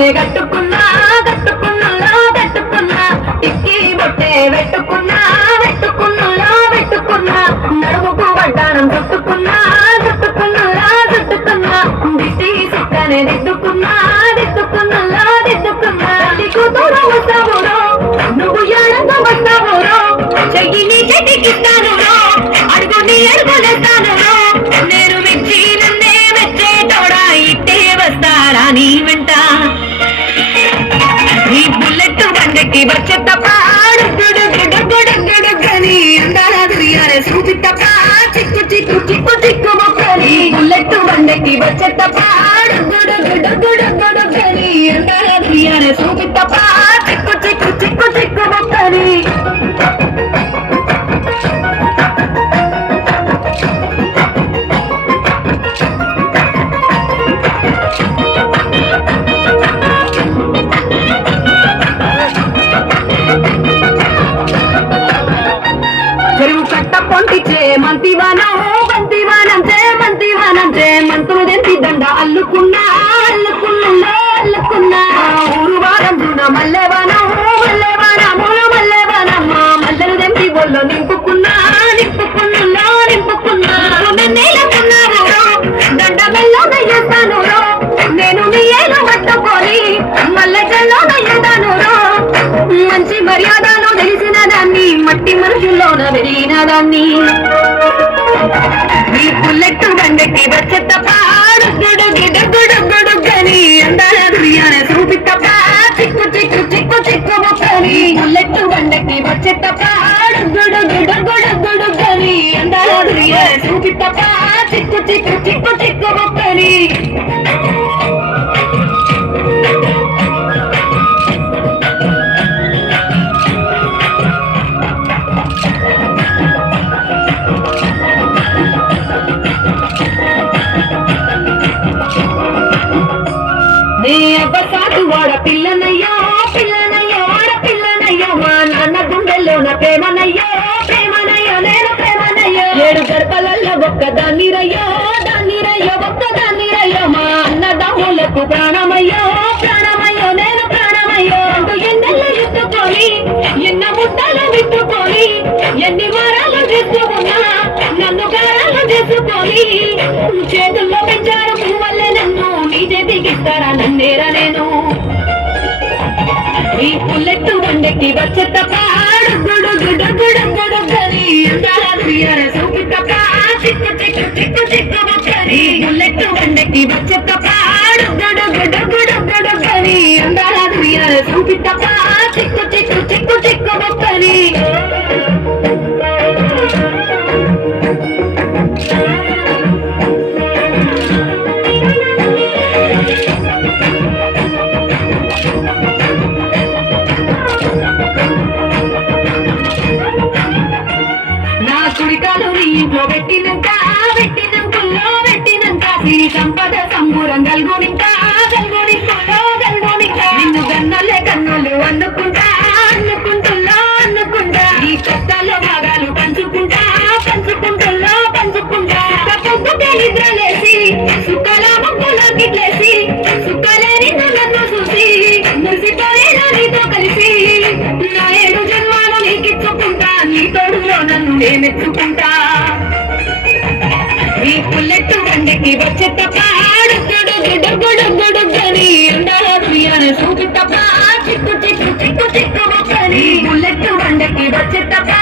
చీరనే కట్టుకున్నా కట్టుకున్నా కట్టుకున్నా టిక్కి బొట్టే పెట్టుకున్నా పెట్టుకున్నా పెట్టుకున్నా నడుముకు వడ్డానం చుట్టుకున్నా చుట్టుకున్నా చుట్టుకున్నా దిష్టి సుక్కనే దిద్దుకున్నా దిద్దుకున్నా దిద్దుకున్నా కూతురు వస్తావురో నువ్వు ఎడంగా వస్తావురో చెయ్యి నీ చెట్టికిస్తాను అడుగు నీ అడుగులేస్తాను నేను మెచ్చి నన్నే మెచ్చేటోడా ఇట్టే వస్తారా నీ వెంట నీ బుల్లెట్ బండకి వచ్చే తప్ప గని అందారే సూచి తప్ప చిక్కు చిక్కు చిక్కు చిక్కు మొక్కని బుల్లెట్ బండకి వచ్చే తప్ప గని అందారే సూచి తప్ప చిక్కు చిక్కు చిక్కు చిక్కు మొక్కని చెరువు కట్ట పొంటిచే మంతివానం మంతివానంతే మంతివానంతే మంతులు తెంచి దండ అల్లుకున్నా అల్లుకున్నా అల్లుకున్నా ఊరు వారం చూడ మల్లెవానం మల్లెవానములు మల్లెవానమ్మ మల్లెలు తెంచి ఒళ్ళో నింపుకున్నా నింపుకున్నా నింపుకున్నా నేలకున్నాను దండ మెల్లో నయ్యేస్తాను నేను నీ ఏలు పట్టుకొని మల్లె జల్లో నయ్యేదాను మంచి మర్యాదను తెలిసిన దాన్ని మట్టి మనుషుల్లోన వెలిగిన దాన్ని ఈ బుల్లెట్ బండకి వచ్చే తప్ప గని అందారే చూపి తప్ప చిక్కు చిక్కు చిక్కు చిక్కు మొక్కని బుల్లెట్ బండకి వచ్చే తప్ప గని అందారే చూపి తప్ప చిక్కు చిక్కు చిక్కు చిక్కు మొక్కని వాడ పిల్లనయ్యో పిల్లనయ్యో వాడ పిల్లనయ్యో మా నాన్న గుండెల్లోన ప్రేమనయ్యో ప్రేమనయ్యో నేను ప్రేమనయ్యో 7 గర్భలల్లో ఒక్కదాన్ని రయ్యో దాన్ని రయ్యో ఒక్కదాన్ని రయ్యో మా అన్నదమ్ములకు ప్రాణమయ్యో ప్రాణమయ్యో నేను ప్రాణమయ్యో అంటూ ఎన్నెళ్ళు ఎత్తుకొని ఎన్న ముద్దలు విట్టుకొని ఎన్ని వారాలు చేసుకున్నా నన్ను గారాలు చేసుకొని చేతుల్లో పెంచారు పువ్వల్లే నన్ను నీ చేతికిస్తారా నన్నేరా నేను ఈ బుల్లెట్ బండకి వచ్చే తప్ప గని అందారే చూపి తప్ప చిక్కు చిక్కు చిక్కు చిక్కు మొక్కని బుల్లెట్ బండకి వచ్చే తప్ప గని అందారే చూపి తప్ప చిక్కు చిక్కు చిక్కు చిక్కు మొక్కని ఇంట్లో పెట్టినంక పెట్టినంకుల్లో పెట్టినంక సిరి సంపద సంబూరం గల్గొనింకా గల్గొనింకుల్లో గల్గొనింకా నిన్ను గన్నోళ్ళే కన్నులు అన్నుకుంటా అన్నుకుంటుల్లో అన్నుకుంటా ఈ కష్టాల్లో భాగాలు పంచుకుంటా పంచుకుంటుల్లో పంచుకుంటా పొద్దుకే నిద్రలేసి సుక్కల ముగ్గులో గిట్లేసి సుక్కలే నిన్ను నన్ను చూసి మురిసిపోయేనా నీతో కలిసి నా 7 జన్మాలు నీకిచ్చుకుంటా నీ తోడులో నన్ను నేనెత్తుకుంటా ఈ బుల్లెట్ బండకి వచ్చే తప్ప గని అందారే చూపి తప్ప చిక్కు చిక్కు చిక్కు చిక్కు మొక్కని బుల్లెట్ బండకి వచ్చే తప్ప